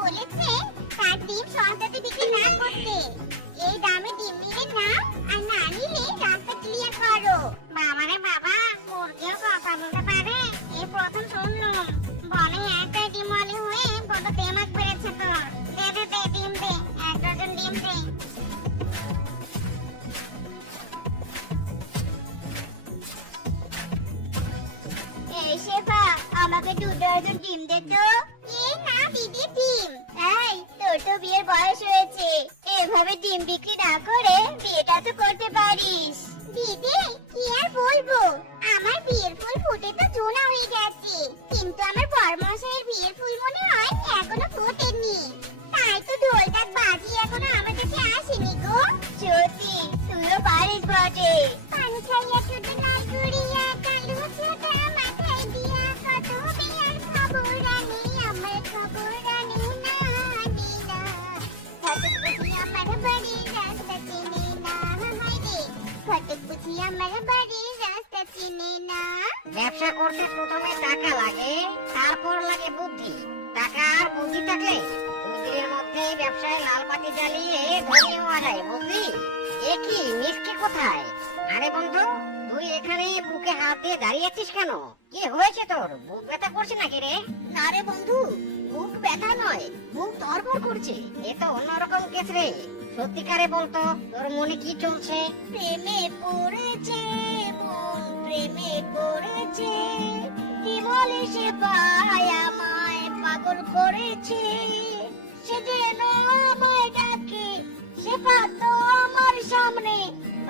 বলেছে, তার ডিম বিক্রি না করতে। এই দামে ডিম নিলে না আর না নিলে রাস্তা ক্লিয়ার করো। বাবারে বাবা, মুরগিও কথা বলতে পারে? এই প্রথম শুনলাম। বনে একটা ডিমওয়ালি হয়ে কত দেমাক বেড়েছে তোর দে দে দে, ডিম দে, এক ডজন ডিম দে। এই শেফা, আমাকে দু ডজন ডিম দে তো। তোর বিয়ের বয়স হয়েছে, এভাবে ডিম বিক্রি না করে বিয়েটা তো করতে পারিস। দিদি, কি আর বলব? আমার বিয়ের ফুল ফুটে তো জোনা হয়ে গেছে, কিন্তু আমার বরমশাইয়ের বিয়ের ফুল মনে হয় এখনও ফোটেনি। তাই তো ঢোলটাক বাজি এখনও আমার কাছে আসেনি গো। সত্যি তুইও পারিস বটে। পানি খাইয়া ফটক আমার বাড়ির রাস্তা চিনি না। ব্যবসা করতে প্রথমে টাকা লাগে তারপর লাগে বুদ্ধি। টাকা আর বুদ্ধি থাকলে দুই দিনের মধ্যে ব্যবসায় লাল বাতি জ্বালিয়ে ধনী হওয়া যায় বুঝলি? এ কি মিসকে কোথায়? আরে বন্ধু তুই এখানে বুকে হাত দিয়ে দাঁড়িয়ে আছিস কেন? কি হয়েছে তোর? বুক ব্যথা করছে নাকি রে? না রে বন্ধু বুক ব্যথা নয়, বুক ধরপড় করছে। এ তো অন্যরকম কেস রে। সত্যিকারে বলতো, তোর মনে কি চলছে? প্রেমে পড়েছে মন, প্রেমে পড়েছে। কি বলে সে পায় আমায় পাগল করেছে। সে যেন আমায় ডাকে, সে পাতো আমার সামনে।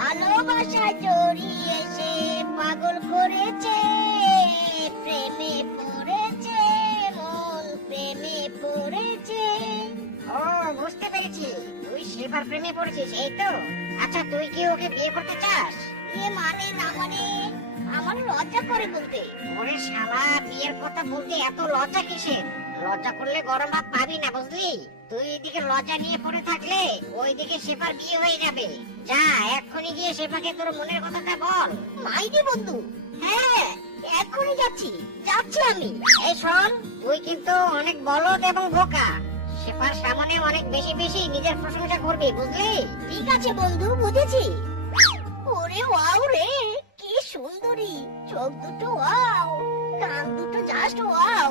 ভালোবাসা জড়িয়ে সে পাগল করেছে। তুই প্রেমে পড়েছিস এই তো? আচ্ছা তুই কি ওকে বিয়ে করতে চাস? এ মানে না মানে আমার লজ্জা করে বলতে। ওরে শালা বিয়ের কথা বলতে এত লজ্জা কিসের? লজ্জা করলে গরম ভাত পাবি না বুঝলি? তুই এদিকে লজ্জা নিয়ে পড়ে থাকলে ওইদিকে শেফার বিয়ে হয়ে যাবে। যা এক্ষুনি গিয়ে শেফাকে তোর মনের কথাটা বল। মাইদি বন্ধু হ্যাঁ এক্ষুনি যাচ্ছি যাচ্ছি আমি। এই শোন তুই কিন্তু অনেক বলদ এবং বোকা। শেফার সামনে অনেক বেশি বেশি নিজের প্রশংসা করবি বুঝলি? ঠিক আছে বন্ধু বুঝেছি। ওরে ওয়াও রে কি সুন্দরী। চোখ দুটো ওয়াও কান দুটো জাস্ট ওয়াও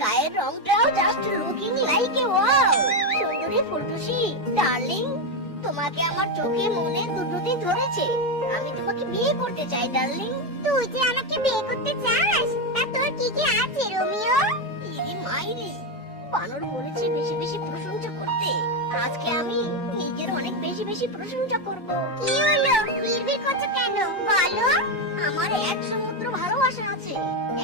গায়ের রংটাও just looking like a wow. সুন্দরী ফুলটুসি ডার্লিং তোমাকে আমার চোখে মনে দুটোতে ধরেছে। আমি তোমাকে বিয়ে করতে চাই ডার্লিং তুই যে আমাকে বিয়ে করতে চাস তা তোর কি কি আছে রোমিও? ইরে মাইরি বানর বলেছে বেশি বেশি প্রশংসা করতে। আজকে আমি নিজের অনেক বেশি বেশি প্রশংসা করব। কি হলো? বিড়বিড় করছ কেন? বলো। আমার এক সমুদ্র ভালোবাসা আছে।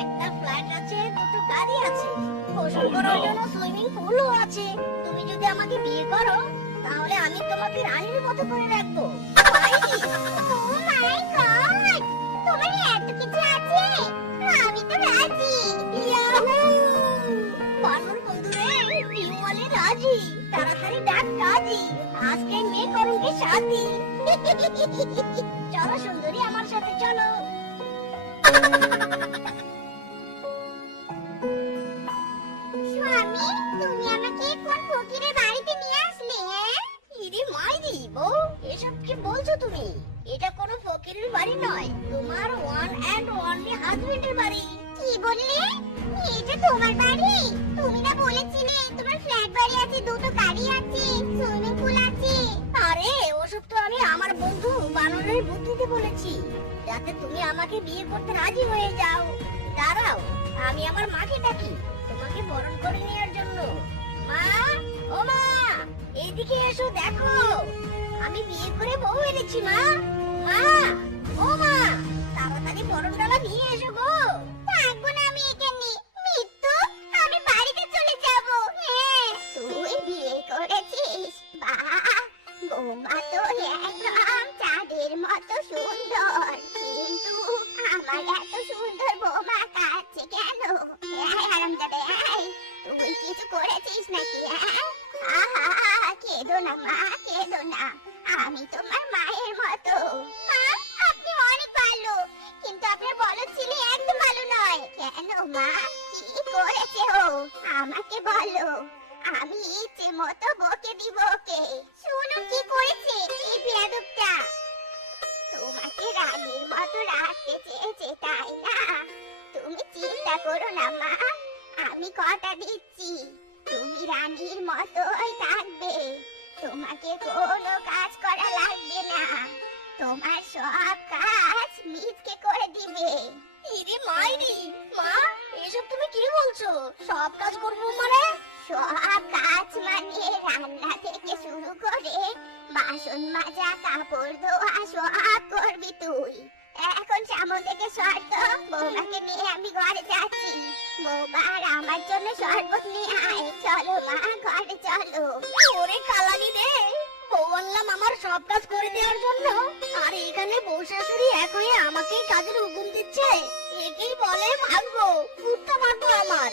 একটা ফ্ল্যাট আছে দুটো গাড়ি আছে। গোসল করার জন্য সুইমিং পুলও আছে। তুমি যদি আমাকে বিয়ে করো তাহলে আমি তোমাকে রানীর মতো করে রাখব। ও মাই গড তোমার এত কিছু আজকে মেয়ে করুণকে শাদি? চলো সুন্দরী আমার সাথে চলো। তোমাকে কোনো কাজ করা লাগবে না। তোমার সব কাজ মিজকে করে দিবে। ইরে মাইরি মা এসব তুমি কি বলছো? সব কাজ করব মানে? সব কাজ মানে রান্না থেকে শুরু করে বাসন মাজা কাপড় ধোয়া সব করবি তুই। এখন সামন থেকে শর্ত বৌমাকে নিয়ে আমি ঘরে যাচ্ছি। বৌমা আমার সব কাজ করে দেওয়ার জন্য। আর এখানে বউ শাশুড়ি এক হয়ে আমাকে কাজের হুকুম দিচ্ছে। একেই বলে ভাগ্য কুত্তা ভাগ্য আমার।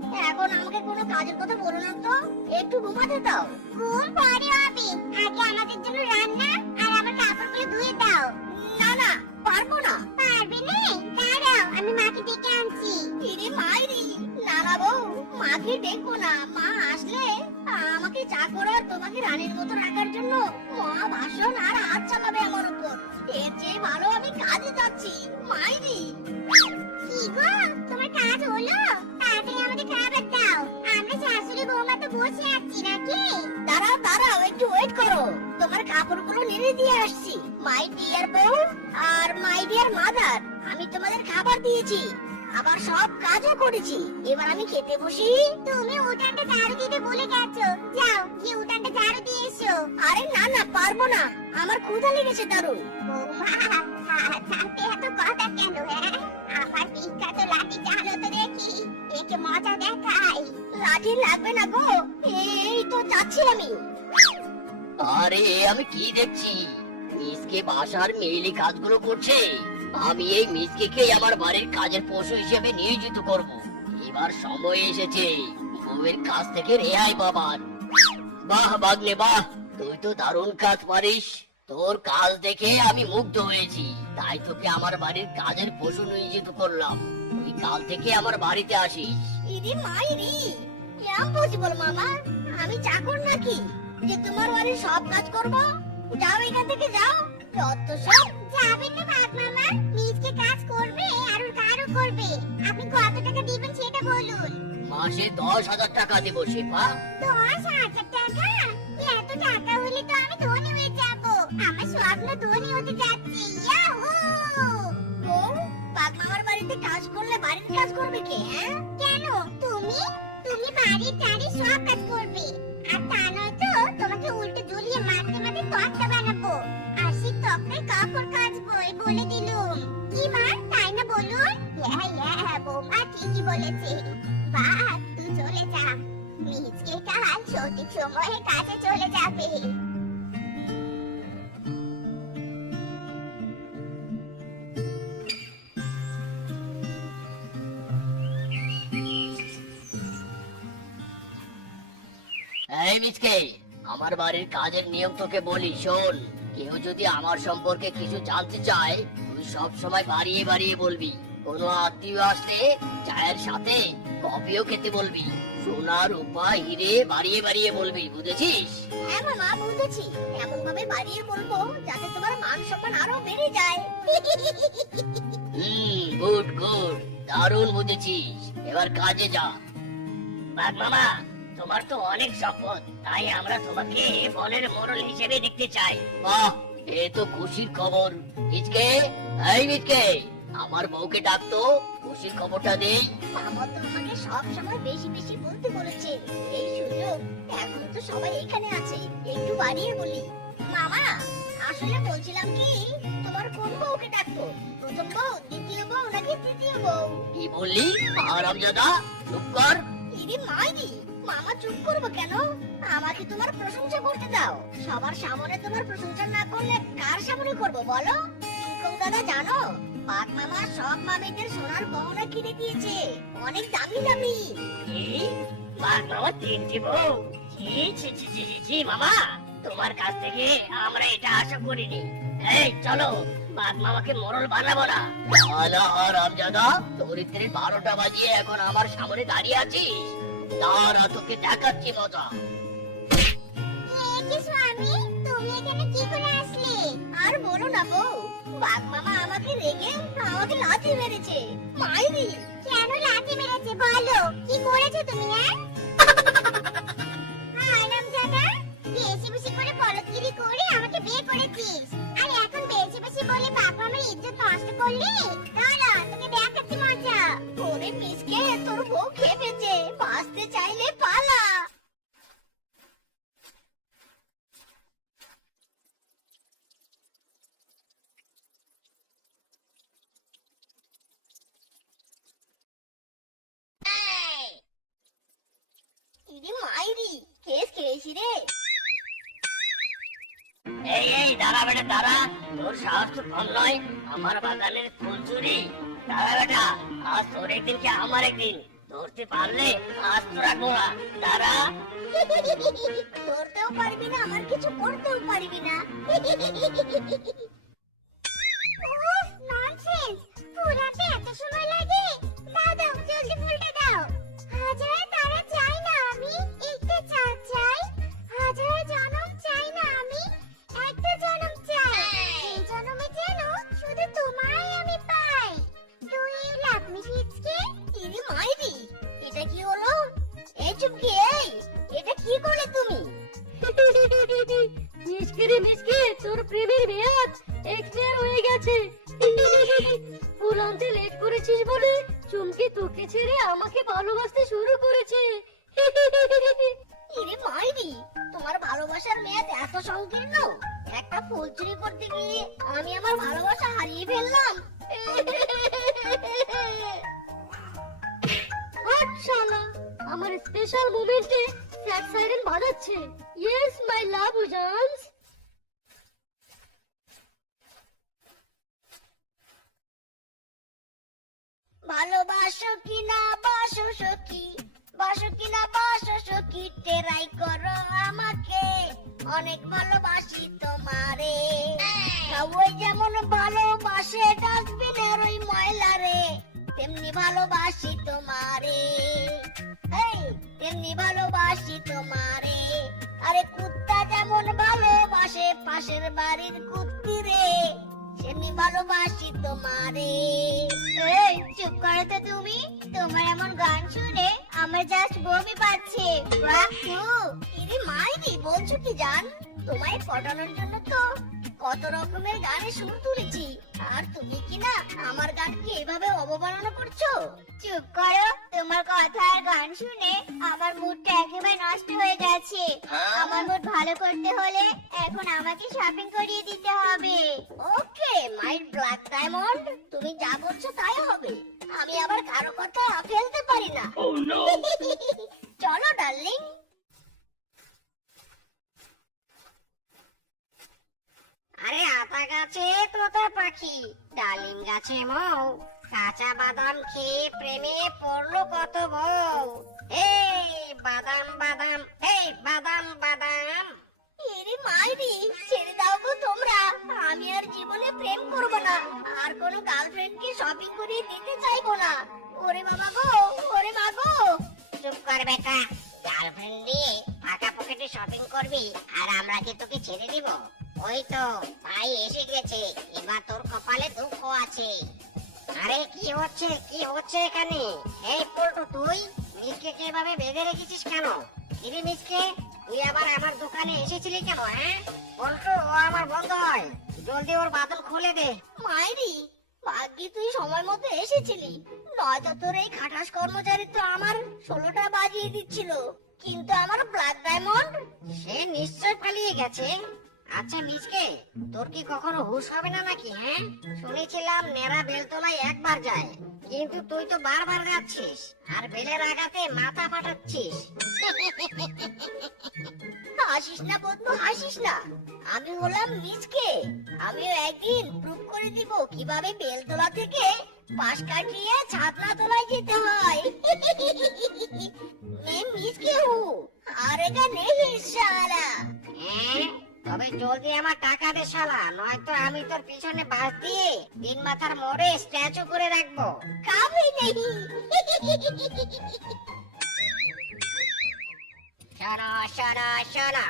এখন আমাকে কোনো কাজের কথা বলো না তো। একটু ঘুমাতে দাও। ঘুম পরে হবে। আগে আমাদের জন্য রান্না আর আমার কাপড়গুলো ধুয়ে দাও। না না পারব না। পারবে না? দাঁড়াও আমি মাকে ডেকে আনছি। ইরে মাইরি না না বউ মাকে দেখব না। মা আসলে আমাকে চা করে আর তোমাকে রানীর মতো রাখার জন্য মা ভাষণ আর হাত চালাবে আমার উপর। এর চেয়ে ভালো আমি কাজে যাচ্ছি। মাইরি। কি গো তোমার কাজ হলো? বসে আছি নাকি? দাঁড়াও দাঁড়াও একটু ওয়েট করো। তোমার কাপড়গুলো নেড়ে দিয়ে আসছি। মাই ডিয়ার বউ আর মাই ডিয়ার মাদার আমি তোমাদের খাবার দিয়েছি। আবার সব কাজও করেছি। এবার আমি খেতে বসি। তুমি উঠানটা ঝাড়ু দিতে ভুলে গেছো। যাও গিয়ে উঠানটা ঝাড়ু দিয়ে এসো। আরে না না পারব না। আমার ক্ষুধা লেগেছে দারুণ। বৌমা হাত এত কথা কেন হ্যাঁ? আমার বিখ্যাত লাঠি জানো তো দেখি একে মজা দেখাই। লাঠি লাগবে না গো। এই তো যাচ্ছি আমি। আরে, আমি কি দেখছি? মিসকে বাসার কাজগুলো করছে। আমি এই মিসকে আমার বাড়ির কাজের পশু হিসেবে নিয়োজিত করব। এবার সময় এসেছে। বউয়ের কাছ থেকে রেহাই পাবার। বাহ, বাগনে, বাহ। তুই তো দারুণ কাজ পারিস। তোর কাজ দেখে আমি মুগ্ধ হয়েছি। তাই তোকে আমার বাড়ির কাজের পশু নিয়োজিত করলাম। তুই কাল থেকে আমার বাড়িতে আসিস। ইদি মাইরি ইম্পসিবল মামা? আমি চাকর নাকি? যে তোমার বাড়ির সব কাজ করব? যাও এখান থেকে যাও। যত সব। যাবেন না বাপ মামা। নিজকে কাজ করবে আর ওর কারও করবে। আপনি কত টাকা দিবেন সেটা বলুন। মাসে দশ হাজার টাকা দেবো শেফা দশ হাজার টাকা? এত টাকা হলে তো আমি ধনী হয়ে যাব। আমার স্বপ্ন ধনী হতে যাচ্ছে। ইয়াহু! কাজ করবে কে হ্যাঁ বাড়ির কাজের নিয়ম তোকে বলি শোন। কেউ যদি আমার সম্পর্কে কিছু জানতে চায় তুই সব সময় বাড়িয়ে বাড়িয়ে বলবি। কোনো আত্মীয় আসলে চায়ের সাথে কফিও খেতে বলবি। সোনা রূপা হিরে বাড়িয়ে বাড়িয়ে বলবি বুঝেছিস? হ্যাঁ মামা বুঝেছি। এমন ভাবে বাড়িয়ে বলব যাতে তোমার মান সম্মান আরও বেড়ে যায়। Hmm good good. দারুণ বুঝেছিস। এবার কাজে যা। মামা তোমার তো অনেক শপথ তাই আমরা তোমাকে বনের মোড়ল হিসেবে দেখতে চাই। বাহ এ তো খুশির খবর। মিচকে এই মিচকে আমার বউকে ডাকতো খুশির খবরটা দেই মামা তো আমাকে সব সময় বেশি বেশি বলতে বলেছে। এই সুযোগ এখন তো সবাই এখানে আছে একটু বাড়িয়ে বলি। মামা আসলে বলছিলাম কাউকে ডাকবো? প্রথম বউ দ্বিতীয় বউ নাকি তৃতীয় বউ? কি বললি আরামজাদা? চুপ কর। ইদি মাইদি মামা চুপ করব কেন? আমাকে তোমার প্রশংসা করতে দাও। সবার সামনে তোমার প্রশংসা না করলে কার সামনে করব বলো? কিংকং দাদা জানো? বাঘ মামা সব মামিদের সোনার গহনা কিনে দিয়েছে। অনেক দামি দামি। কি? বাঘ মামা তিনটি বউ? ছি ছি ছি ছি ছি, ছি মামা। তোমার কাছ থেকে আমরা এটা আশা করিনি। এই চলো বাঘ মামাকে মরল বানাবো না। আলা রামজাদা চরিত্রের বারোটা বাজিয়ে এখন আমার সামনে দাঁড়িয়ে আছিস। তারা তোকে দেখাচ্ছি মজা। কি স্বামী, তুমি এখানে কি করে আসলে? আর বলো না বউ, বাঘ মামা আমাকে রেগে আমাকে লাথি মেরেছে। মাইরি। কেন লাঠি মেরেছে বলো? কি করেছ তুমি হ্যাঁ আর এখন বেশি বেশি বলে বাবা আমার ইজ্জত নষ্ট করলি? দাঁড়া, তোকে দেখাচ্ছি মজা। আমার বাগানের ফুল চুরি দাঁড়া বেটা, আজ তোর একদিন কি আমার একদিন? ধরতে পারলে আজ তোরা গোড়া দাঁড়া ধরতেও পারবি না, আমার কিছু করতেও পারবি না। ভালোবাসো কিনা বাসো সখী? বাসো কিনা বাসো সখী? টেরাই করো আমাকে। অনেক ভালোবাসি তোমারে। ওই যেমন ভালোবাসে ডাস্টবিনের ওই ময়লা রে তেমনি ভালোবাসি তোমারে। তেমনি ভালোবাসি তোমারে। আরে কুত্তা যেমন ভালোবাসে পাশের বাড়ির কুত্তি রে সেমনি ভালোবাসি তোমারে। এই চুপ করো তো তুমি। তোমার এমন গান শুনে আমার জাস্ট বমি পাচ্ছে। রাখ এরে মাইরি বলছো কি জান? তোমায় পটানোর জন্য তো কত রকমের গানে সুর তুলেছি। আর তুমি কি না আমার গানকে এভাবে অবমাননা করছ? চুপ করো তোমার কথা আর গান শুনে আমার মুডটা একেবারে নষ্ট হয়ে গেছে। আমার মুড ভালো করতে হলে এখন আমাকে শপিং করিয়ে দিতে হবে। ওকে মাই ব্ল্যাক ডায়মন্ড তুমি যা বলছো তাই হবে। আমি আবার কারও কথা ফেলতে পারি না। চলো ডার্লিং আরে আতা গাছে তোতা পাখি ডালিম গাছে মৌ কাঁচা বাদাম খেয়ে প্রেমে পড়ল কত বউ। এই বাদাম বাদাম এই বাদাম বাদাম। এরে মাইরি ছেড়ে দাও গো তোমরা। আমি আর জীবনে প্রেম করব না আর কোনো গার্লফ্রেন্ডকে শপিং করিয়ে দিতে চাইব না। ওরে বাবা গো ওরে মা গো। চুপ কর বেটা গার্লফ্রেন্ড নিয়ে ফাঁকা পকেটে শপিং করবি আর আমরা কি তোকে ছেড়ে দিব? ওই তো ভাই এসে গেছে। এবার তোর কপালে দুঃখ আছে। আরে, কি হচ্ছে? কি হচ্ছে এখানে? এই পল্টু, তুই মিসকে এভাবে বেঁধে রেখেছিস কেন? কিরে মিসকে, তুই আবার আমার দোকানে এসেছিলি কেন হ্যাঁ? পল্টু, ও আমার বন্ধ হয়। জলদি ওর বাদল খুলে দে। মাইরি, ভাগ্যি তুই সময় মতো এসেছিলি। নয়তো তোর এই খাটাস কর্মচারী তো আমার ষোলোটা বাজিয়ে দিচ্ছিল। কিন্তু আমার ব্ল্যাক ডায়মন্ড সে নিশ্চয় পালিয়ে গেছে। আচ্ছা মিসকে, তোর কি কখনো হুশ হবে না নাকি হ্যাঁ? শুনেছিলাম নেরা বেলতলায় একবার যায়, কিন্তু তুই তো বারবার যাচ্ছিস, আর বেলের আঘাতে মাথা ফাটাচ্ছিস। হাসিস না বন্ধু হাসিস না। আমি হলাম মিসকে, আমিও একদিন প্রুভ করে দিব কীভাবে বেলতলা থেকে পাশ কাটিয়ে ছাতনা তলায় যেতে হয়। मैं মিসকে হু হারেগা নেই সালা হ্যাঁ? তবে জলদি আমার টাকা দে শালা নয়তো আমি তোর পিছনে বাস দিয়ে তিন মাথার মোড়ে স্ট্যাচু করে রাখব। কাবি নেই। শোনো শোনো শোনো।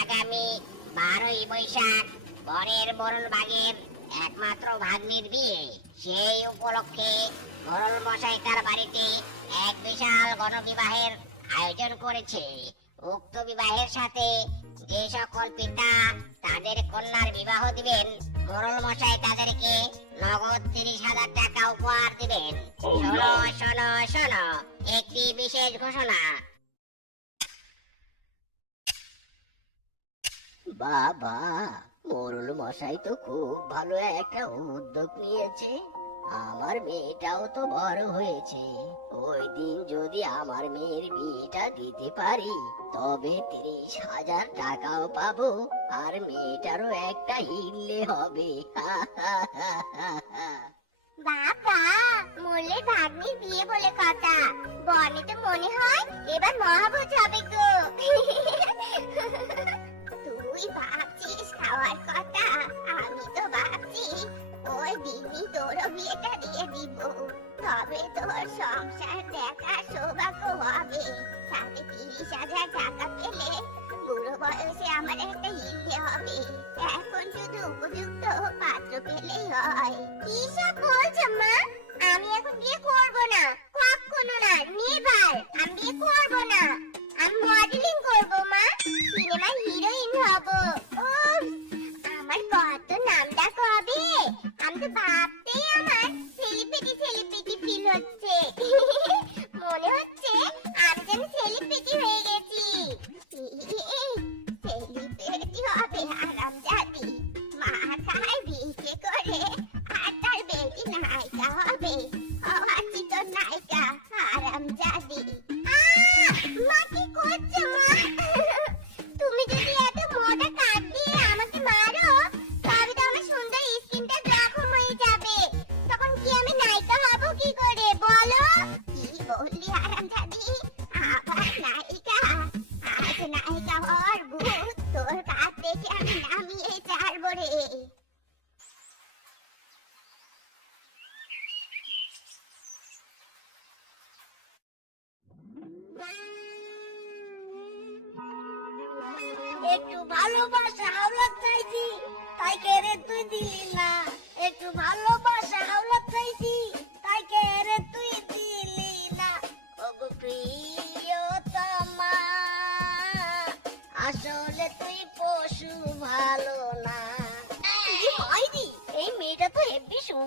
আগামী বারোই বৈশাখ বরের বাগের একমাত্র ভাগ্নির বিয়ে। সেই উপলক্ষে মোরল মশাই তার বাড়িতে এক বিশাল গণবিবাহের আয়োজন করেছে। উক্ত বিবাহের সাথে যে সকল পিতা তাদের কন্যার বিবাহ দিবেন মোরল মশাই তাদেরকে নগদ তিরিশ হাজার টাকা উপহার দিবেন। শোনো শোনো শোনো একটি বিশেষ ঘোষণা। বাবা মোরল মশাই তো খুব ভালো একটা উদ্যোগ নিয়েছে। আমার মেয়েটাও তো বড় হয়েছে। ওই দিন যদি আমার মেয়ের বিয়েটা দিতে পারি, তবে তিরিশ হাজার টাকাও পাবো। আর মেয়েটারও একটা হিললে হবে। বাবা মোল্লের ভাগ্নির বিয়ে বলে কথা। বনে তো মনে হয় এবার মহাভোজ হবে গো। তুই ভাবছিস খাওয়ার কথা? আমি তো ভাবছি ওই দিনই তোর বিয়েটা দিয়ে দিব। তবে তোর সংসার দেখা সৌভাগ্য হবে সাথে তিরিশ হাজার টাকা পেলে বুড়ো বয়সে আমার একটা হিন্দে হবে। এখন শুধু উপযুক্ত পাত্র পেলেই হয়। কি সব বলছো মা? আমি এখন বিয়ে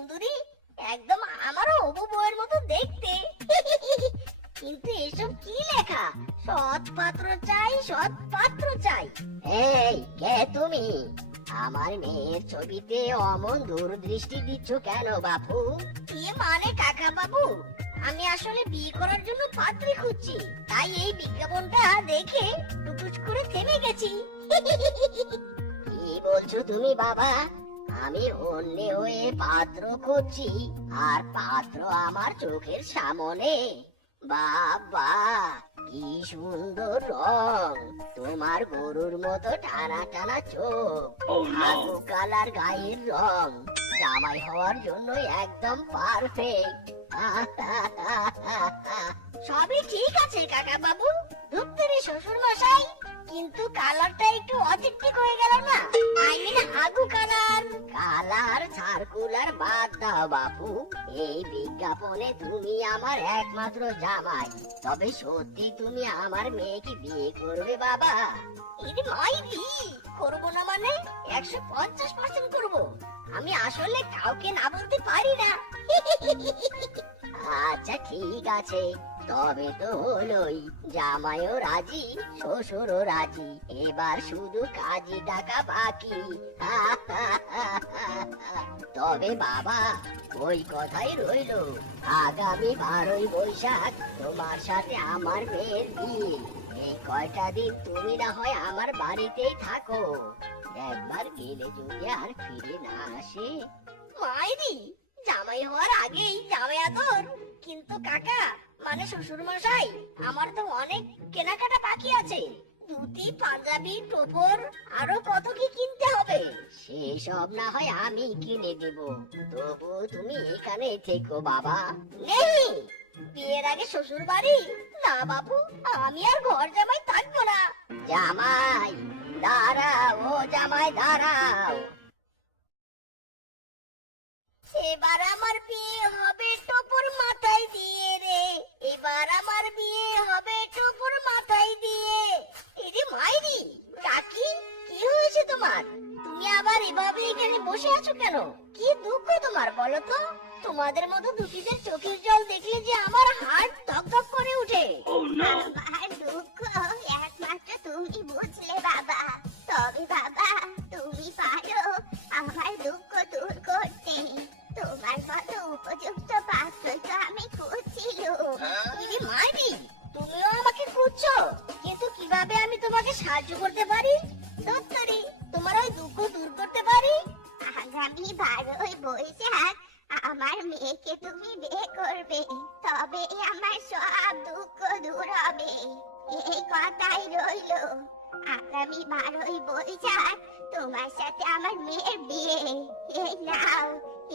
সুন্দরী একদম আমার হবু বউয়ের মতো দেখতে। কিন্তু এসব কি লেখা? সৎ পাত্র চাই সৎ পাত্র চাই। এই কে তুমি? আমার মেয়ের ছবিতে অমন দূরদৃষ্টি দিচ্ছ কেন বাপু? কি মানে কাকা বাবু আমি আসলে বিয়ে করার জন্য পাত্রী খুঁজছি। তাই এই বিজ্ঞাপনটা দেখে টুকুস করে থেমে গেছি। কি বলছো তুমি বাবা? আমি অন্য হয়ে পাত্র খুঁজছি আর পাত্র আমার চোখের সামনে। বাবা কি সুন্দর রং তোমার গরুর মতো টানা টানা চোখ আলু কালার গায়ের রং জামাই হওয়ার জন্য একদম পারফেক্ট সবই ঠিক আছে কাকা বাবু ধুপ্তরি শ্বশুর মশাই কিন্তু কালারটা একটু অথেন্টিক হয়ে গেল না। আই মিন আগু কালার। কালার সার্কুলার বাদ দাও বাপু। এই বিজ্ঞাপনে তুমি আমার একমাত্র জামাই। তবে সত্যি তুমি আমার মেয়েকে বিয়ে করবে বাবা। এর মাইরি করব না মানে? একশো পঞ্চাশ পার্সেন্ট করব। আমি আসলে কাউকে না বলতে পারি না। আচ্ছা ঠিক আছে। তবে তো হলোই, জামাইও রাজি, শ্বশুরও রাজি, এবার শুধু কাজী টাকা বাকি। তবে বাবা, ওই কথাই রইল, আগামী বারোই বৈশাখ তোমার সাথে আমার মেয়ের বিয়ে। এই কয়টা দিন তুমি না হয় আমার বাড়িতেই থাকো। একবার গেলে যদি আর ফিরে না আসে। মাইরি, জামাই হওয়ার আগেই জামাই আদর। কিন্তু কাকা মানে শ্বশুর মশাই আমার তো অনেক কেনাকাটা বাকি আছে। ধুতি, পাঞ্জাবি, টোপর, আরও কত কি কিনতে হবে? সেসব না হয় আমি কিনে দেব। তবু তুমি এখানে থেকো, বাবা। নেই! বিয়ের আগে শ্বশুর বাড়ি না বাবু আমি আর ঘর জামাই থাকব না। জামাই, দাঁড়াও জামাই, দাঁড়াও। এবার আমার বিয়ে হবে টোপর মাথায় দিয়ে রে। এবার আমার বিয়ে হবে টোপর মাথায় দিয়ে। এরে মাইরি কাকি কি হয়েছে তোমার? তুমি আবার এভাবে এখানে বসে আছো কেন? কি দুঃখ তোমার বলো তো? তোমাদের মতো দুটিদের চোখের জল দেখলে যে আমার হার্ট ধক ধক করে ওঠে। আমার দুঃখ একমাত্র তুমি বুঝলে বাবা। তবে বাবা তুমি পারো। আমাকে কিন্তু কীভাবে আমি তোমাকে সাহায্য করতে পারি? সত্যি, তোমার ওই দুঃখ দূর করতে পারি? আগামী বারোই বৈশাখ আমার মেয়েকে তুমি বিয়ে করবে, তবে আমার সব দুঃখ দূর হবে। এই কথাই রইল। আগামী বারোই বৈশাখ তোমার সাথে আমার মেয়ের বিয়ে। এই নাও,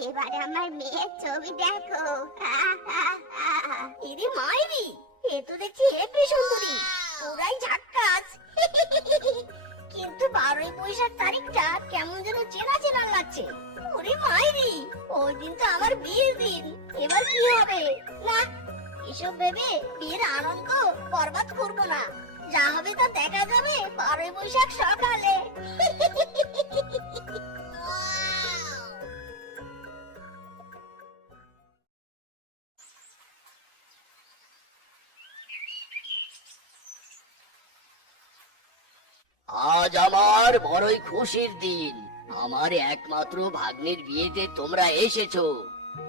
এবার আমার মেয়ের ছবি দেখো। ইরি মাইরি! এ তো দেখছি হেপি সুন্দরী। পুরাই ঝাক্কাস। কিন্তু বারোই বৈশাখ তারিখটা কেমন যেন চেনা চেনা লাগছে। ওরে মাইরি ওই দিন তো আমার বিয়ের দিন। এবার কি হবে? না, এসব ভেবে বিয়ের আনন্দ বরবাদ করব না। যা হবে তা দেখা যাবে বারোই বৈশাখ সকালে। আজ আমার বড়ই খুশির দিন। আমার একমাত্র ভাগ্নের বিয়েতে তোমরা এসেছ।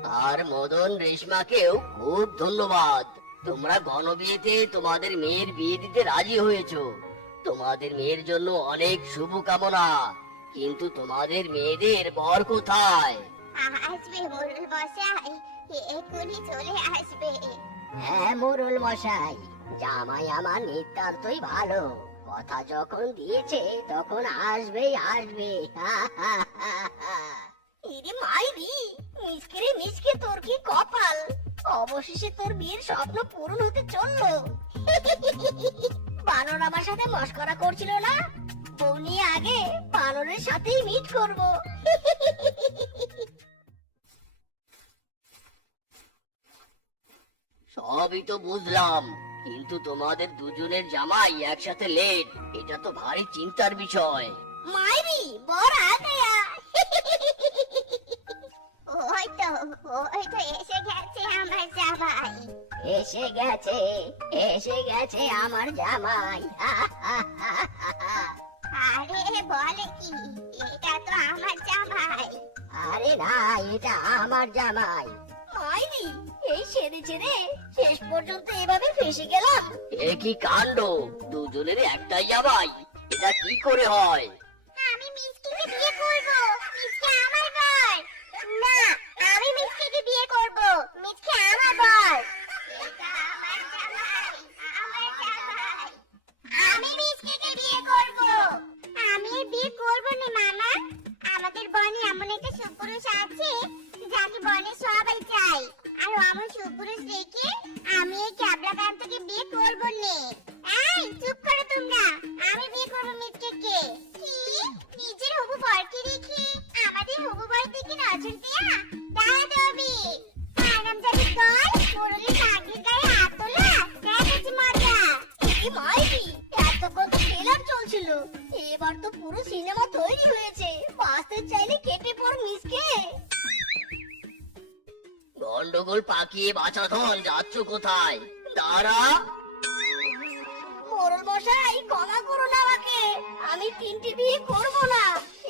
আর মদন রেশমাকেও খুব ধন্যবাদ। তোমরা গণবিয়েতে তোমাদের মেয়ের বিয়ে দিতে রাজি হয়েছো। তোমাদের মেয়ের জন্য অনেক শুভকামনা। কিন্তু তোমাদের মেয়েদের বর কোথায়? আসবে মোরুল বসাই এক্ষুনি চলে আসবে। হ্যাঁ মোরুল মশাই জামাই আমার নিতান্তই ভালো। কথা যখন দিয়েছে, তখন আসবেই আসবে। ইরে মাইরি মিসকে মিসকে তোর কি কপাল? অবশেষে তোর বিয়ের স্বপ্ন পূরণ হতে চলল। বানর আমার সাথে মস্করা করছিল না? বউ আগে বানরের সাথেই মিট করব। সবই তো বুঝলাম। কিন্তু তোমাদের দুজনের জামাই একসাথে লেট। এটা তো ভারী চিন্তার বিষয়। মাইরি বর আ গয়া ওই তো ওই তো এসে গেছে আমার জামাই। এসে গেছে এসে গেছে আমার জামাই। আরে বলে কি এটা তো আমার জামাই। আরে না এটা আমার জামাই। মাইরি এই ছেড়ে ছেড়ে শেষ পর্যন্ত এভাবে ফেসে গেলাম। এ কি কাণ্ড? দুজনের একটাই জামাই। এটা কি করে হয়? কান্তকে বিয়ে করব নে। এই, চুপ করো তোমরা। আমি বিয়ে করব মিসকে কি নিজের হবু বরকে রেখে আমাদের হবু বর দিকে নজর দিয়া। দাঁড়া দেবি আরাম যাবি দল মুরলি ভাগ্যের গায়ে হাত তোলা। দেখাচ্ছি মজা। কি মাইরি এতক্ষণ তো ট্রেলার চলছিল। এবার তো পুরো সিনেমা তৈরি হয়েছে। বাঁচতে চাইলে কেটে পড় মিসকে। গন্ডগোল পাকিয়ে বাঁচাধন, যাচ্ছ কোথায়? তারা মোরল মশাই ক্ষমা করুন আমাকে। আমি তিনটি বিয়ে করব না।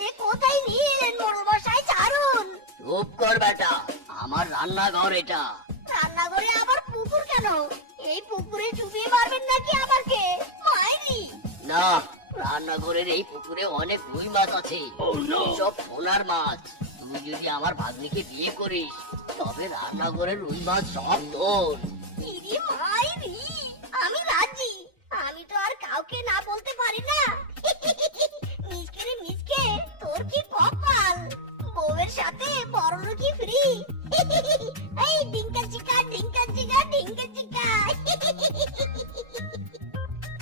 এ কোথায় নিয়ে এলেন মোরল মশাই? ছাড়ুন। চুপ কর বেটা আমার রান্নাঘর এটা। রান্নাঘরে আবার পুকুর কেন? এই পুকুরে ডুবিয়ে মারবেন নাকি আমাকে? মাইরি। না রান্নাঘরের এই পুকুরে অনেক রুই মাছ আছে। সব সোনার মাছ। তুই যদি আমার ভাগ্নিকে বিয়ে করিস তবে রান্নাঘরের রুই মাছ সব তোর। কাউকে না বলতে পারি না। মিসকে রে মিসকে, তোর কি কপাল? বউয়ের সাথে বড়লোকি ফ্রি এই ডিঙ্কা চিকা ডিঙ্কা চিকা ডিঙ্কা চিকা।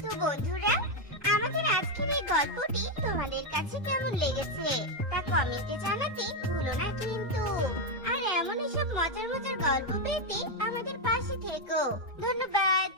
তো বন্ধুরা, আমাদের আজকের এই গল্পটি তোমাদের কাছে কেমন লেগেছে তা কমেন্টে জানাতে ভুলো না কিন্তু। আর এমনই সব মজার মজার গল্প পেতে আমাদের পাশে থেকো। ধন্যবাদ।